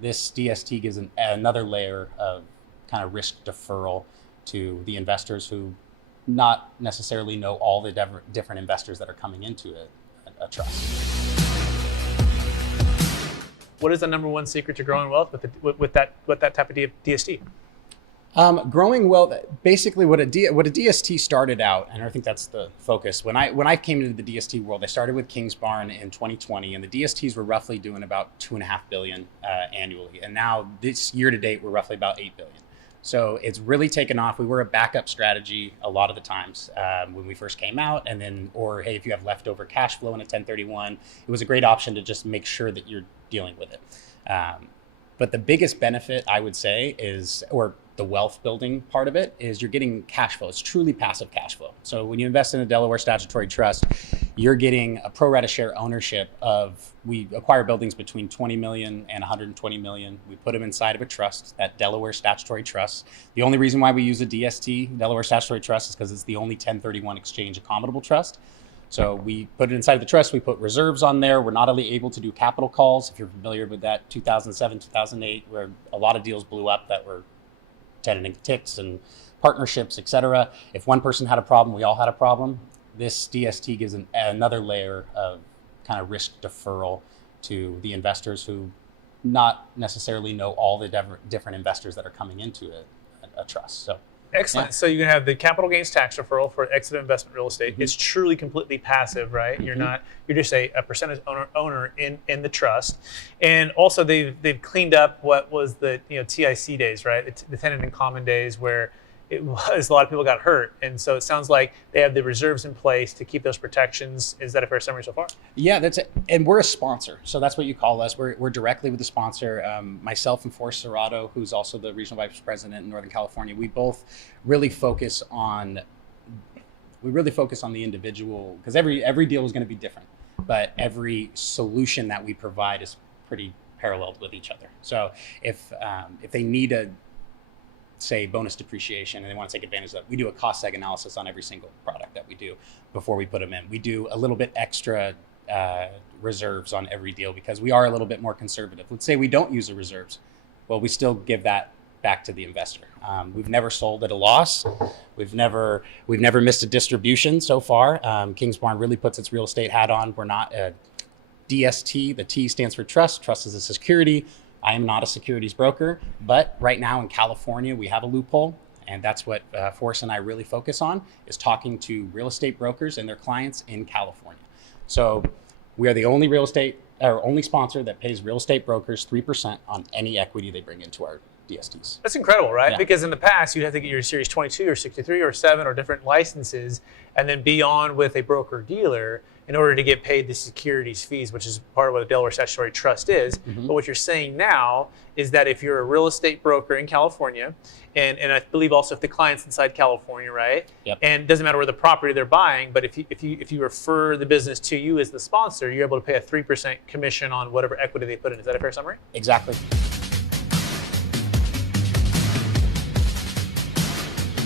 This DST gives another layer of kind of risk deferral to the investors who not necessarily know all the different investors that are coming into a trust. What is the number one secret to growing wealth with that type of DST? Growing wealth, basically what a DST started out, and I think that's the focus. When I came into the DST world, I started with Kingsbarn in 2020, and the DSTs were roughly doing about $2.5 billion annually. And now this year to date, we're roughly about $8 billion. So it's really taken off. We were a backup strategy a lot of the times when we first came out, and then, or hey, if you have leftover cash flow in a 1031, it was a great option to just make sure that you're dealing with it. But the biggest benefit, I would say, is, or the wealth building part of it, is you're getting cash flow. It's truly passive cash flow. So when you invest in a Delaware Statutory Trust, you're getting a pro rata share ownership of, we acquire buildings between 20 million and 120 million. We put them inside of a trust, that Delaware Statutory Trust. The only reason why we use a DST, Delaware Statutory Trust, is because it's the only 1031 exchange accommodable trust. So we put it inside of the trust, we put reserves on there. We're not only able to do capital calls, if you're familiar with that 2007, 2008, where a lot of deals blew up that were tenant and ticks and partnerships, et cetera. If one person had a problem, we all had a problem. This DST gives another layer of kind of risk deferral to the investors who not necessarily know all the different investors that are coming into a trust. So. Excellent. Yeah. So you can have the capital gains tax deferral for exit investment real estate. Mm-hmm. It's truly completely passive, right? Mm-hmm. You're just a percentage owner in the trust. And also they've cleaned up what was the TIC days, right? The tenant in common days where it was a lot of people got hurt. And so it sounds like they have the reserves in place to keep those protections. Is that a fair summary so far? Yeah, that's it. And we're a sponsor. So that's what you call us. We're directly with the sponsor. Myself and Forrest Serrato, who's also the regional vice president in Northern California, we both really focus on the individual, because every deal is going to be different, but every solution that we provide is pretty paralleled with each other. So if they need a, say, bonus depreciation and they want to take advantage of that, we do a cost seg analysis on every single product that we do before we put them in. We do a little bit extra reserves on every deal because we are a little bit more conservative. Let's say we don't use the reserves. Well, we still give that back to the investor. We've never sold at a loss. We've never missed a distribution so far. Kingsbarn really puts its real estate hat on. We're not a DST. The T stands for trust. Trust is a security. I am not a securities broker, but right now in California, we have a loophole, and that's what Forrest and I really focus on, is talking to real estate brokers and their clients in California. So we are the only sponsor that pays real estate brokers 3% on any equity they bring into our DSTs. That's incredible, right? Yeah. Because in the past, you'd have to get your Series 22 or 63 or 7 or different licenses and then be on with a broker dealer in order to get paid the securities fees, which is part of what a Delaware Statutory Trust is. Mm-hmm. But what you're saying now is that if you're a real estate broker in California, and I believe also if the client's inside California, right? Yep. And it doesn't matter where the property they're buying, but if you refer the business to you as the sponsor, you're able to pay a 3% commission on whatever equity they put in. Is that a fair summary? Exactly.